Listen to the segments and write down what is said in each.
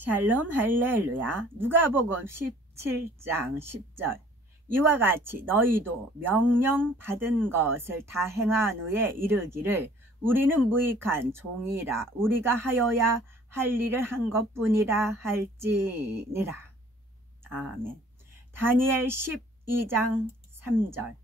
샬롬 할렐루야. 누가복음 17장 10절. 이와 같이 너희도 명령 받은 것을 다 행한 후에 이르기를 우리는 무익한 종이라 우리가 하여야 할 일을 한 것뿐이라 할지니라. 아멘. 다니엘 12장 3절.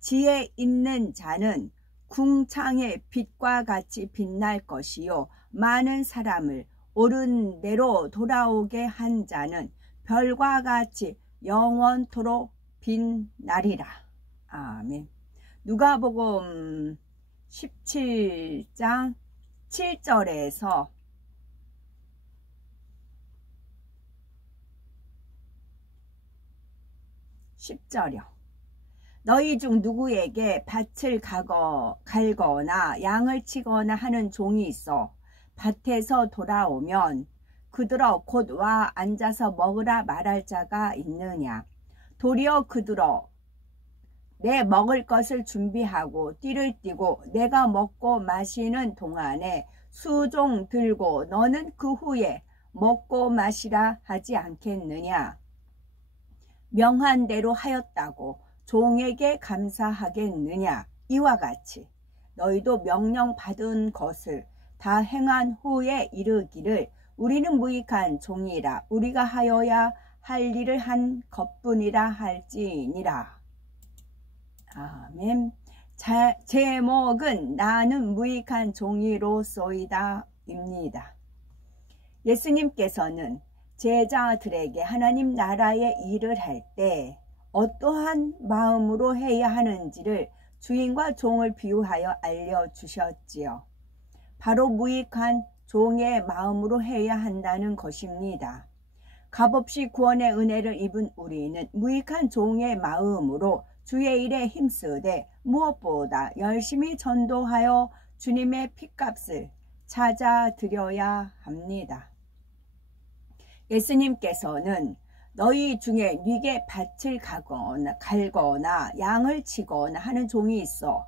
지혜 있는 자는 궁창의 빛과 같이 빛날 것이요 많은 사람을 옳은 대로 돌아오게 한 자는 별과 같이 영원토록 빛나리라. 아멘. 누가복음 17장 7절에서 10절이요. 너희 중 누구에게 밭을 갈거나 양을 치거나 하는 종이 있어 밭에서 돌아오면 그들어 곧 와 앉아서 먹으라 말할 자가 있느냐. 도리어 그들어 내 먹을 것을 준비하고 띠를 띠고 내가 먹고 마시는 동안에 수종 들고 너는 그 후에 먹고 마시라 하지 않겠느냐. 명한 대로 하였다고 종에게 감사하겠느냐. 이와 같이 너희도 명령 받은 것을 다 행한 후에 이르기를 우리는 무익한 종이라 우리가 하여야 할 일을 한 것뿐이라 할지니라. 아멘. 제목은 나는 무익한 종이로소이다 입니다. 예수님께서는 제자들에게 하나님 나라의 일을 할 때 어떠한 마음으로 해야 하는지를 주인과 종을 비유하여 알려주셨지요. 바로 무익한 종의 마음으로 해야 한다는 것입니다. 값없이 구원의 은혜를 입은 우리는 무익한 종의 마음으로 주의 일에 힘쓰되 무엇보다 열심히 전도하여 주님의 핏값을 찾아드려야 합니다. 예수님께서는 너희 중에 네게 밭을 갈거나 양을 치거나 하는 종이 있어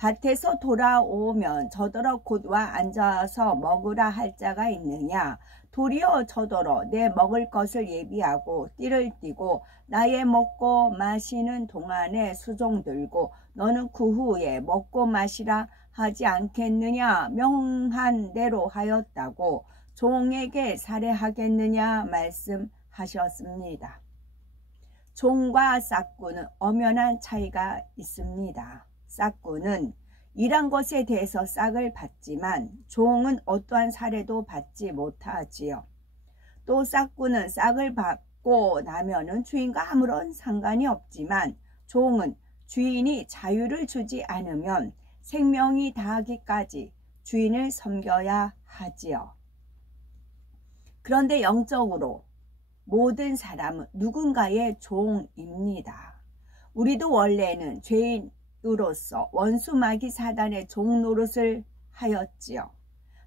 밭에서 돌아오면 저더러 곧 와 앉아서 먹으라 할 자가 있느냐. 도리어 저더러 내 먹을 것을 예비하고 띠를 띠고 나의 먹고 마시는 동안에 수종 들고 너는 그 후에 먹고 마시라 하지 않겠느냐. 명한 대로 하였다고 종에게 살해하겠느냐 말씀하셨습니다. 종과 싹꾼은 엄연한 차이가 있습니다. 싹꾼은 일한 것에 대해서 싹을 받지만 종은 어떠한 살해도 받지 못하지요. 또 싹꾼은 싹을 받고 나면은 주인과 아무런 상관이 없지만 종은 주인이 자유를 주지 않으면 생명이 다하기까지 주인을 섬겨야 하지요. 그런데 영적으로 모든 사람은 누군가의 종입니다. 우리도 원래는 죄인으로서 원수 마귀 사단의 종 노릇을 하였지요.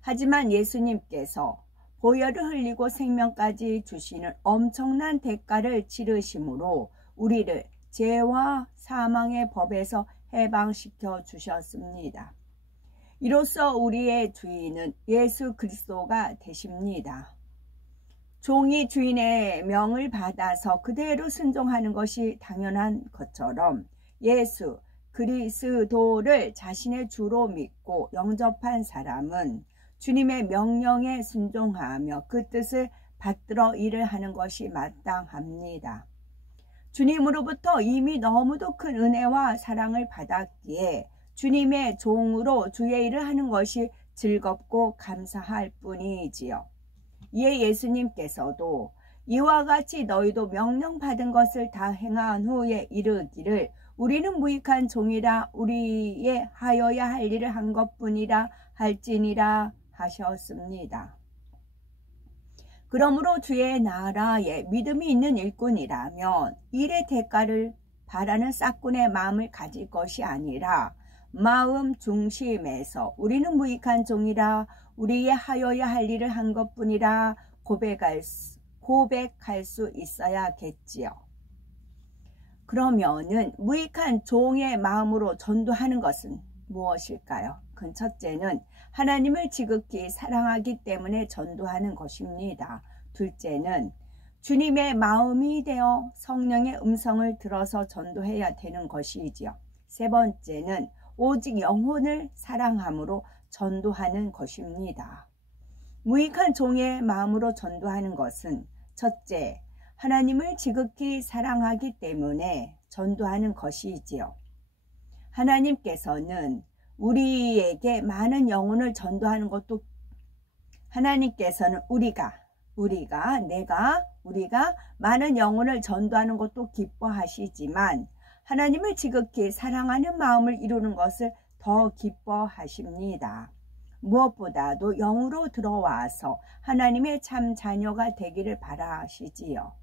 하지만 예수님께서 보혈을 흘리고 생명까지 주시는 엄청난 대가를 치르심으로 우리를 죄와 사망의 법에서 해방시켜 주셨습니다. 이로써 우리의 주인은 예수 그리스도가 되십니다. 종이 주인의 명을 받아서 그대로 순종하는 것이 당연한 것처럼 예수 그리스도를 자신의 주로 믿고 영접한 사람은 주님의 명령에 순종하며 그 뜻을 받들어 일을 하는 것이 마땅합니다. 주님으로부터 이미 너무도 큰 은혜와 사랑을 받았기에 주님의 종으로 주의 일을 하는 것이 즐겁고 감사할 뿐이지요. 이에 예수님께서도 이와 같이 너희도 명령받은 것을 다 행한 후에 이르기를 우리는 무익한 종이라 우리의 하여야 할 일을 한 것뿐이라 할지니라 하셨습니다. 그러므로 주의 나라에 믿음이 있는 일꾼이라면 일의 대가를 바라는 싹꾼의 마음을 가질 것이 아니라 마음 중심에서 우리는 무익한 종이라 우리의 하여야 할 일을 한 것뿐이라 고백할 수 있어야겠지요. 그러면은 무익한 종의 마음으로 전도하는 것은 무엇일까요? 첫째는 하나님을 지극히 사랑하기 때문에 전도하는 것입니다. 둘째는 주님의 마음이 되어 성령의 음성을 들어서 전도해야 되는 것이지요. 세 번째는 오직 영혼을 사랑함으로 전도하는 것입니다. 무익한 종의 마음으로 전도하는 것은 첫째, 하나님을 지극히 사랑하기 때문에 전도하는 것이지요. 하나님께서는 우리에게 많은 영혼을 전도하는 것도 하나님께서는 우리가 많은 영혼을 전도하는 것도 기뻐하시지만 하나님을 지극히 사랑하는 마음을 이루는 것을 더 기뻐하십니다. 무엇보다도 영으로 들어와서 하나님의 참 자녀가 되기를 바라시지요.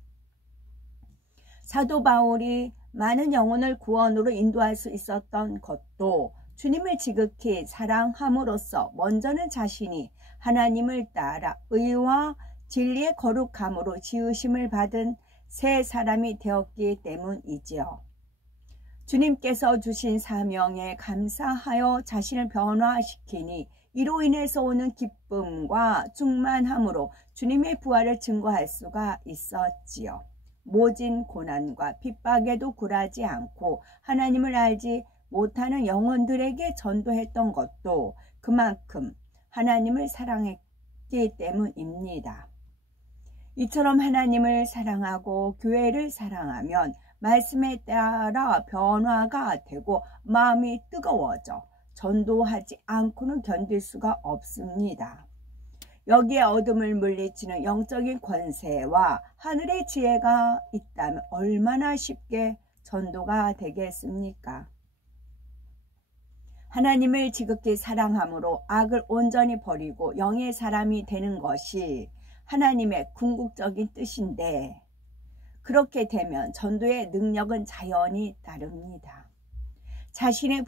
사도 바울이 많은 영혼을 구원으로 인도할 수 있었던 것도 주님을 지극히 사랑함으로써 먼저는 자신이 하나님을 따라 의와 진리의 거룩함으로 지으심을 받은 새 사람이 되었기 때문이지요. 주님께서 주신 사명에 감사하여 자신을 변화시키니 이로 인해서 오는 기쁨과 충만함으로 주님의 부활을 증거할 수가 있었지요. 모진 고난과 핍박에도 굴하지 않고 하나님을 알지 못하는 영혼들에게 전도했던 것도 그만큼 하나님을 사랑했기 때문입니다. 이처럼 하나님을 사랑하고 교회를 사랑하면 말씀에 따라 변화가 되고 마음이 뜨거워져 전도하지 않고는 견딜 수가 없습니다. 여기에 어둠을 물리치는 영적인 권세와 하늘의 지혜가 있다면 얼마나 쉽게 전도가 되겠습니까? 하나님을 지극히 사랑함으로 악을 온전히 버리고 영의 사람이 되는 것이 하나님의 궁극적인 뜻인데 그렇게 되면 전도의 능력은 자연히 따릅니다. 자신이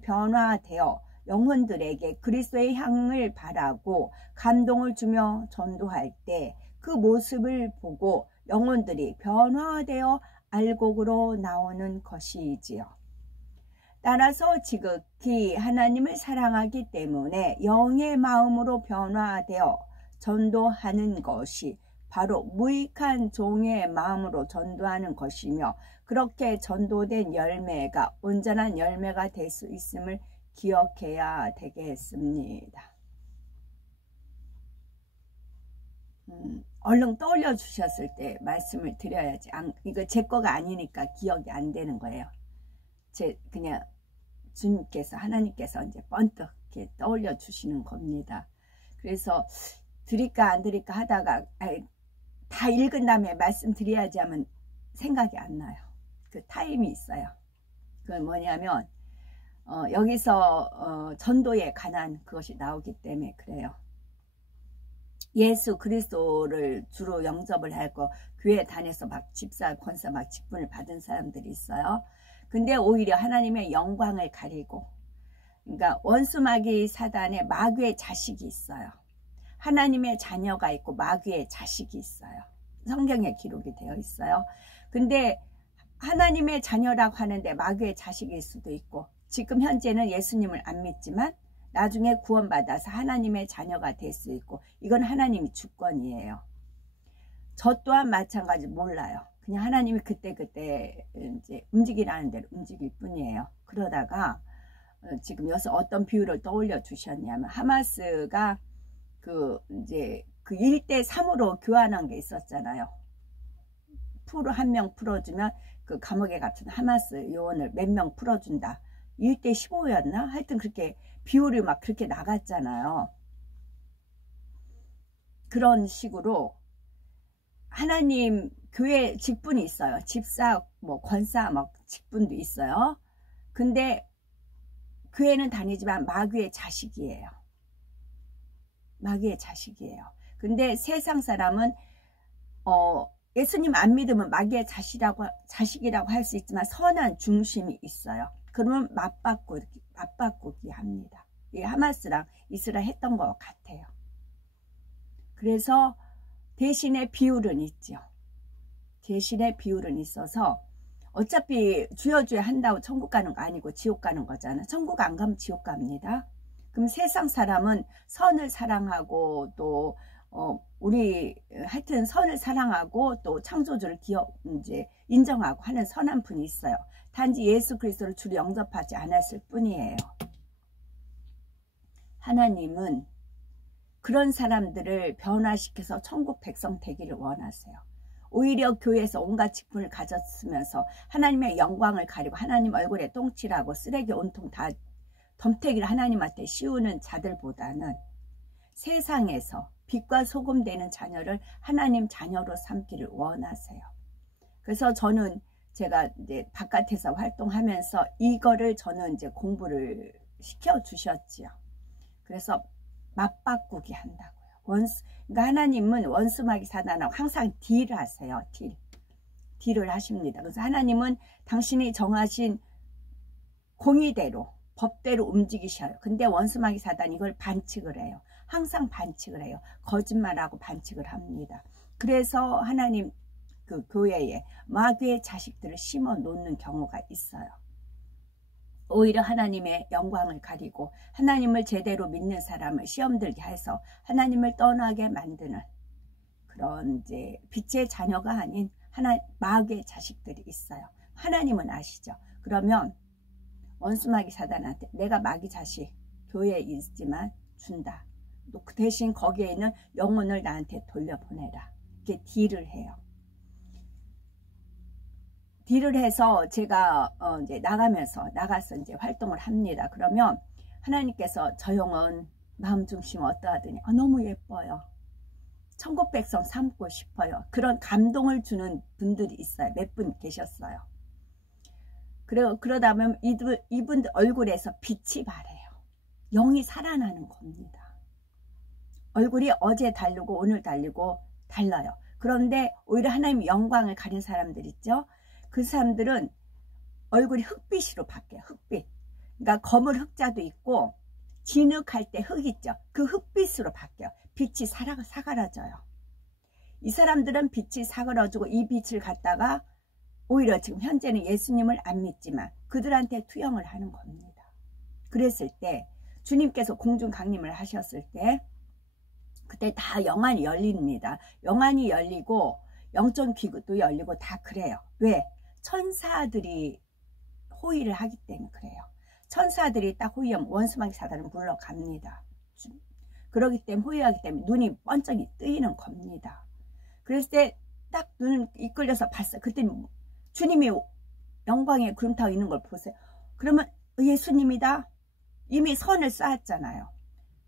변화되어 영혼들에게 그리스도의 향을 바라고 감동을 주며 전도할 때 그 모습을 보고 영혼들이 변화되어 알곡으로 나오는 것이지요. 따라서 지극히 하나님을 사랑하기 때문에 영의 마음으로 변화되어 전도하는 것이 바로 무익한 종의 마음으로 전도하는 것이며 그렇게 전도된 열매가 온전한 열매가 될 수 있음을 기억해야 되겠습니다. 얼른 떠올려 주셨을 때 말씀을 드려야지. 이거 제 거가 아니니까 기억이 안 되는 거예요. 그냥 주님께서 하나님께서 이제 번뜩 이렇게 떠올려 주시는 겁니다. 그래서 드릴까 안 드릴까 하다가 다 읽은 다음에 말씀드려야지 하면 생각이 안 나요. 그 타임이 있어요. 그건 뭐냐면 여기서 전도에 관한 그것이 나오기 때문에 그래요. 예수 그리스도를 주로 영접을 하고 교회 다녀서 막 집사 권사 막 직분을 받은 사람들이 있어요. 근데 오히려 하나님의 영광을 가리고, 그러니까 원수마귀 사단의 마귀의 자식이 있어요. 하나님의 자녀가 있고 마귀의 자식이 있어요. 성경에 기록이 되어 있어요. 근데 하나님의 자녀라고 하는데 마귀의 자식일 수도 있고, 지금 현재는 예수님을 안 믿지만 나중에 구원받아서 하나님의 자녀가 될 수 있고, 이건 하나님의 주권이에요. 저 또한 마찬가지 몰라요. 그냥 하나님이 그때그때 이제 움직이라는 대로 움직일 뿐이에요. 그러다가 지금 여기서 어떤 비유를 떠올려 주셨냐면, 하마스가 이제 1대3으로 교환한 게 있었잖아요. 한 명 풀어주면 그 감옥에 갇힌 하마스 요원을 몇 명 풀어준다. 1대15였나? 하여튼 그렇게 비율이 막 그렇게 나갔잖아요. 그런 식으로 하나님 교회 직분이 있어요. 집사, 권사 직분도 있어요. 근데 교회는 다니지만 마귀의 자식이에요. 마귀의 자식이에요. 근데 세상 사람은 예수님 안 믿으면 마귀의 자식이라고 할 수 있지만 선한 중심이 있어요. 그러면 맞바꾸기 합니다. 이 하마스랑 이스라엘 했던 것 같아요. 그래서 대신에 비율은 있죠. 대신에 비율은 있어서 어차피 주여 한다고 천국 가는 거 아니고 지옥 가는 거잖아. 천국 안 가면 지옥 갑니다. 그럼 세상 사람은 선을 사랑하고 또 우리 하여튼 선을 사랑하고 또 창조주를 이제 인정하고 하는 선한 분이 있어요. 단지 예수 그리스도를 주로 영접하지 않았을 뿐이에요. 하나님은 그런 사람들을 변화시켜서 천국 백성 되기를 원하세요. 오히려 교회에서 온갖 직분을 가졌으면서 하나님의 영광을 가리고 하나님 얼굴에 똥칠하고 쓰레기 온통 다 덤태기를 하나님한테 씌우는 자들보다는 세상에서 빛과 소금 되는 자녀를 하나님 자녀로 삼기를 원하세요. 그래서 저는 제가 이제 바깥에서 활동하면서 이거를 저는 이제 공부를 시켜 주셨지요. 그래서 맞바꾸기 한다고요. 그러니까 하나님은 원수마귀 사단하고 항상 딜하세요. 딜을 하십니다. 그래서 하나님은 당신이 정하신 공의대로 법대로 움직이셔요. 근데 원수마귀 사단이 이걸 반칙을 해요. 항상 반칙을 해요. 거짓말하고 반칙을 합니다. 그래서 하나님 그 교회에 마귀의 자식들을 심어 놓는 경우가 있어요. 오히려 하나님의 영광을 가리고 하나님을 제대로 믿는 사람을 시험 들게 해서 하나님을 떠나게 만드는 그런 이제 빛의 자녀가 아닌 마귀의 자식들이 있어요. 하나님은 아시죠? 그러면 원수마귀 사단한테 내가 마귀 자식 교회에 있지만 준다. 또 그 대신 거기에 있는 영혼을 나한테 돌려보내라. 이렇게 딜을 해요. 딜을 해서 제가 이제 나가서 이제 활동을 합니다. 그러면 하나님께서 저 영혼 마음 중심 어떠하더니 너무 예뻐요. 천국 백성 삼고 싶어요. 그런 감동을 주는 분들이 있어요. 몇 분 계셨어요. 그러다 보면 이분들 얼굴에서 빛이 바래요. 영이 살아나는 겁니다. 얼굴이 어제 다르고 오늘 다르고 달라요. 그런데 오히려 하나님 영광을 가린 사람들 있죠. 그 사람들은 얼굴이 흑빛으로 바뀌어요. 흑빛. 그러니까 검을 흑자도 있고 진흙할 때 흑 있죠. 그 흑빛으로 바뀌어요. 빛이 사그라져요. 이 사람들은 빛이 사그라지고 이 빛을 갖다가 오히려 지금 현재는 예수님을 안 믿지만 그들한테 투영을 하는 겁니다. 그랬을 때 주님께서 공중 강림을 하셨을 때 그때 다 영안이 열립니다. 영안이 열리고 영적 귀도 열리고 다 그래요. 왜? 천사들이 호의를 하기 때문에 그래요. 천사들이 딱 호의하면 원수마귀 사단을 물러갑니다. 그러기 때문에 호의하기 때문에 눈이 번쩍이 뜨이는 겁니다. 그랬을 때 딱 눈을 이끌려서 봤어요. 그때는 주님이 영광의 구름 타고 있는 걸 보세요. 그러면 예수님이다. 이미 선을 쌓았잖아요.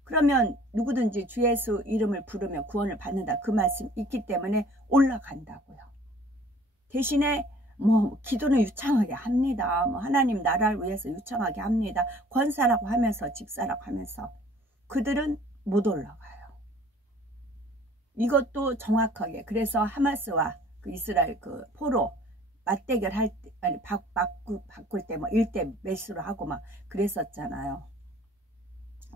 그러면 누구든지 주 예수 이름을 부르며 구원을 받는다. 그 말씀 있기 때문에 올라간다고요. 대신에 뭐 기도는 유창하게 합니다. 뭐 하나님 나라를 위해서 유창하게 합니다. 권사라고 하면서 직사라고 하면서 그들은 못 올라가요. 이것도 정확하게 그래서 하마스와 그 이스라엘 그 포로 맞대결 할 때 아니 바꿀 때 뭐 1대 몇으로 하고 막 그랬었잖아요.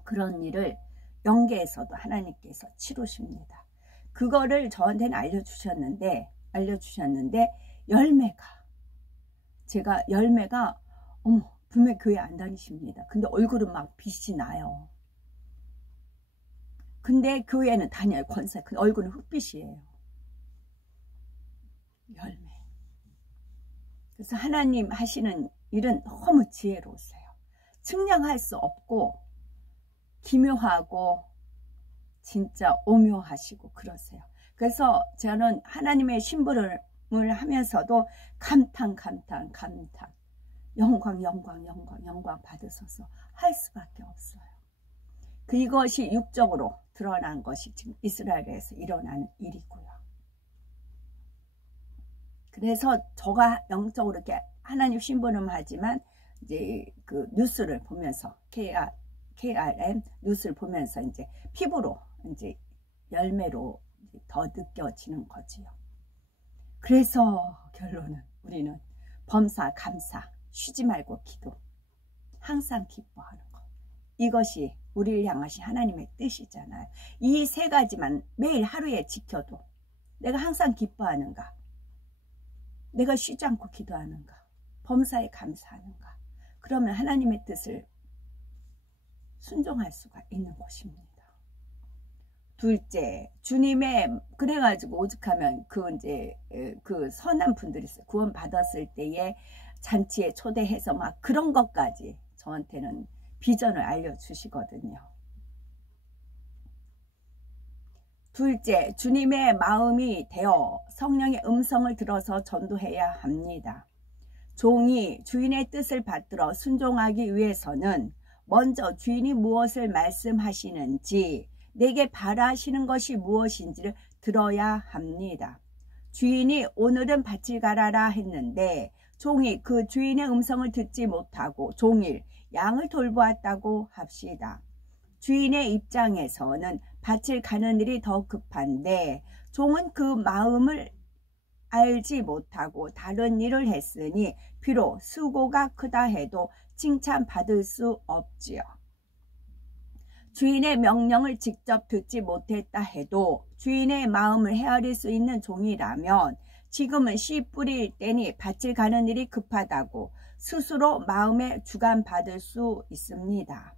그런 일을 영계에서도 하나님께서 치루십니다. 그거를 저한테는 알려주셨는데 열매가 분명히 교회 안 다니십니다. 근데 얼굴은 막 빛이 나요. 근데 교회는 다녀요. 권사. 그 얼굴은 흑빛이에요. 열매. 그래서 하나님 하시는 일은 너무 지혜로우세요. 측량할 수 없고 기묘하고 진짜 오묘하시고 그러세요. 그래서 저는 하나님의 심부름을 하면서도 감탄 영광 받으셔서 할 수밖에 없어요. 그것이 육적으로 드러난 것이 지금 이스라엘에서 일어나는 일이고요. 그래서 저가 영적으로 이렇게 하나님 심부름을 하지만 이제 그 뉴스를 보면서 KRM 뉴스를 보면서 이제 피부로 이제 열매로 더 느껴지는 거지요. 그래서 결론은 우리는 범사, 감사, 쉬지 말고 기도, 항상 기뻐하는 것. 이것이 우리를 향하신 하나님의 뜻이잖아요. 이 세 가지만 매일 하루에 지켜도 내가 항상 기뻐하는가? 내가 쉬지 않고 기도하는가? 범사에 감사하는가? 그러면 하나님의 뜻을 순종할 수가 있는 것입니다. 둘째, 주님의 그래가지고 오죽하면 그 선한 분들이 구원 받았을 때에 잔치에 초대해서 막 그런 것까지 저한테는 비전을 알려주시거든요. 둘째, 주님의 마음이 되어 성령의 음성을 들어서 전도해야 합니다. 종이 주인의 뜻을 받들어 순종하기 위해서는 먼저 주인이 무엇을 말씀하시는지, 내게 바라시는 것이 무엇인지를 들어야 합니다. 주인이 오늘은 밭을 갈아라 했는데 종이 그 주인의 음성을 듣지 못하고 종일 양을 돌보았다고 합시다. 주인의 입장에서는 밭을 가는 일이 더 급한데 종은 그 마음을 알지 못하고 다른 일을 했으니 비록 수고가 크다 해도 칭찬받을 수 없지요. 주인의 명령을 직접 듣지 못했다 해도 주인의 마음을 헤아릴 수 있는 종이라면 지금은 씨 뿌릴 때니 밭을 가는 일이 급하다고 스스로 마음에 주관받을 수 있습니다.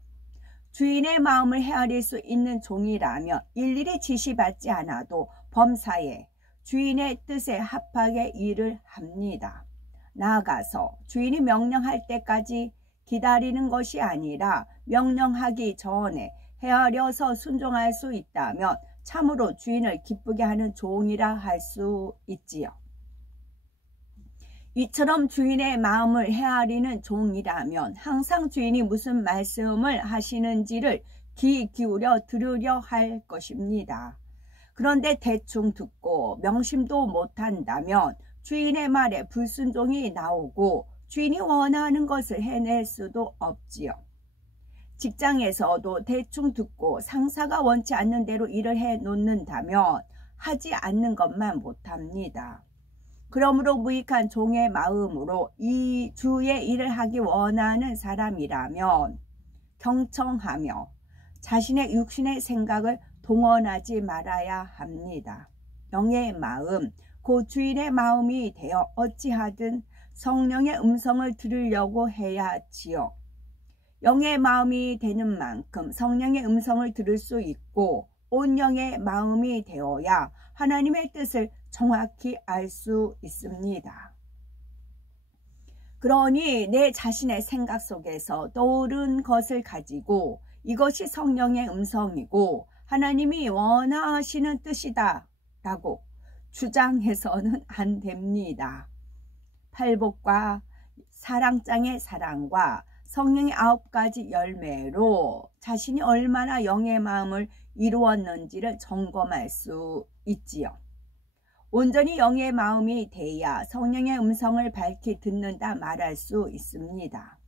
주인의 마음을 헤아릴 수 있는 종이라면 일일이 지시받지 않아도 범사에 주인의 뜻에 합하게 일을 합니다. 나아가서 주인이 명령할 때까지 기다리는 것이 아니라 명령하기 전에 헤아려서 순종할 수 있다면 참으로 주인을 기쁘게 하는 종이라 할 수 있지요. 이처럼 주인의 마음을 헤아리는 종이라면 항상 주인이 무슨 말씀을 하시는지를 귀 기울여 들으려 할 것입니다. 그런데 대충 듣고 명심도 못한다면 주인의 말에 불순종이 나오고 주인이 원하는 것을 해낼 수도 없지요. 직장에서도 대충 듣고 상사가 원치 않는 대로 일을 해놓는다면 하지 않는 것만 못합니다. 그러므로 무익한 종의 마음으로 이 주의 일을 하기 원하는 사람이라면 경청하며 자신의 육신의 생각을 동원하지 말아야 합니다. 영의 마음, 곧 주인의 마음이 되어 어찌하든 성령의 음성을 들으려고 해야지요. 영의 마음이 되는 만큼 성령의 음성을 들을 수 있고 온 영의 마음이 되어야 하나님의 뜻을 정확히 알 수 있습니다. 그러니 내 자신의 생각 속에서 떠오른 것을 가지고 이것이 성령의 음성이고 하나님이 원하시는 뜻이다 라고 주장해서는 안 됩니다. 팔복과 사랑장의 사랑과 성령의 9가지 열매로 자신이 얼마나 영의 마음을 이루었는지를 점검할 수 있지요. 온전히 영의 마음이 돼야 성령의 음성을 밝히 듣는다 말할 수 있습니다.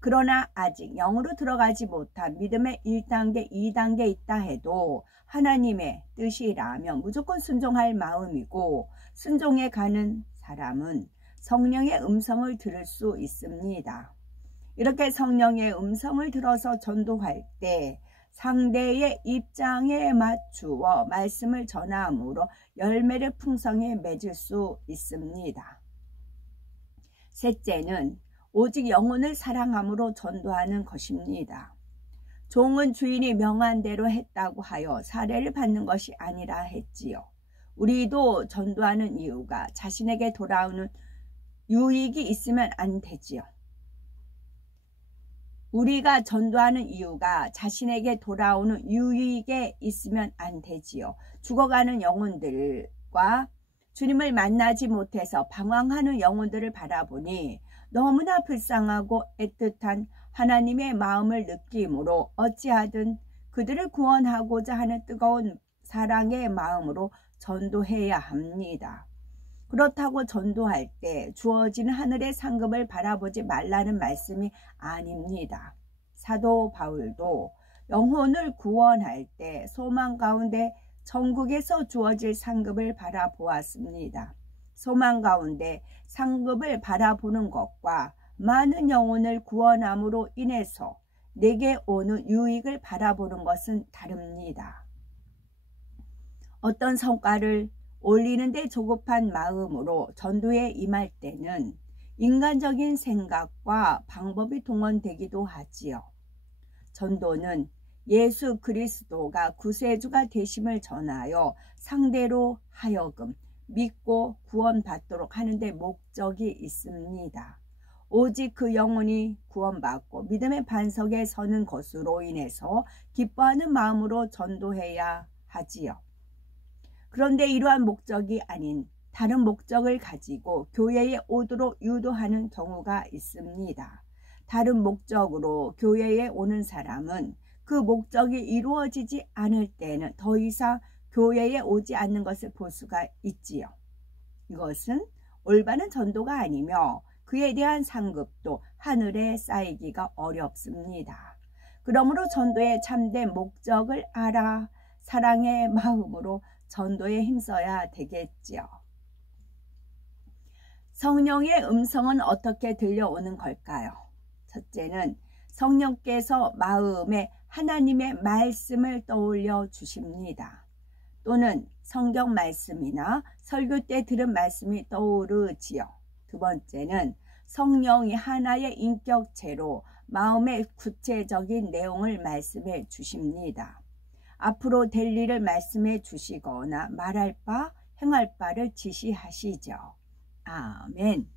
그러나 아직 영으로 들어가지 못한 믿음의 1단계, 2단계 있다 해도 하나님의 뜻이라면 무조건 순종할 마음이고 순종해 가는 사람은 성령의 음성을 들을 수 있습니다. 이렇게 성령의 음성을 들어서 전도할 때 상대의 입장에 맞추어 말씀을 전함으로 열매를 풍성히 맺을 수 있습니다. 셋째는 오직 영혼을 사랑함으로 전도하는 것입니다. 종은 주인이 명한 대로 했다고 하여 사례를 받는 것이 아니라 했지요. 우리도 전도하는 이유가 자신에게 돌아오는 유익이 있으면 안 되지요. 우리가 전도하는 이유가 자신에게 돌아오는 유익에 있으면 안 되지요. 죽어가는 영혼들과 주님을 만나지 못해서 방황하는 영혼들을 바라보니 너무나 불쌍하고 애틋한 하나님의 마음을 느끼므로 어찌하든 그들을 구원하고자 하는 뜨거운 사랑의 마음으로 전도해야 합니다. 그렇다고 전도할 때 주어지는 하늘의 상급을 바라보지 말라는 말씀이 아닙니다. 사도 바울도 영혼을 구원할 때 소망 가운데 천국에서 주어질 상급을 바라보았습니다. 소망 가운데 상급을 바라보는 것과 많은 영혼을 구원함으로 인해서 내게 오는 유익을 바라보는 것은 다릅니다. 어떤 성과를 올리는 데 조급한 마음으로 전도에 임할 때는 인간적인 생각과 방법이 동원되기도 하지요. 전도는 예수 그리스도가 구세주가 되심을 전하여 상대로 하여금 믿고 구원받도록 하는 데 목적이 있습니다. 오직 그 영혼이 구원받고 믿음의 반석에 서는 것으로 인해서 기뻐하는 마음으로 전도해야 하지요. 그런데 이러한 목적이 아닌 다른 목적을 가지고 교회에 오도록 유도하는 경우가 있습니다. 다른 목적으로 교회에 오는 사람은 그 목적이 이루어지지 않을 때는 더 이상 교회에 오지 않는 것을 볼 수가 있지요. 이것은 올바른 전도가 아니며 그에 대한 상급도 하늘에 쌓이기가 어렵습니다. 그러므로 전도의 참된 목적을 알아 사랑의 마음으로 전도에 힘써야 되겠지요. 성령의 음성은 어떻게 들려오는 걸까요? 첫째는 성령께서 마음에 하나님의 말씀을 떠올려 주십니다. 또는 성경 말씀이나 설교 때 들은 말씀이 떠오르지요. 두 번째는 성령이 하나의 인격체로 마음의 구체적인 내용을 말씀해 주십니다. 앞으로 될 일을 말씀해 주시거나 말할 바, 행할 바를 지시하시죠. 아멘.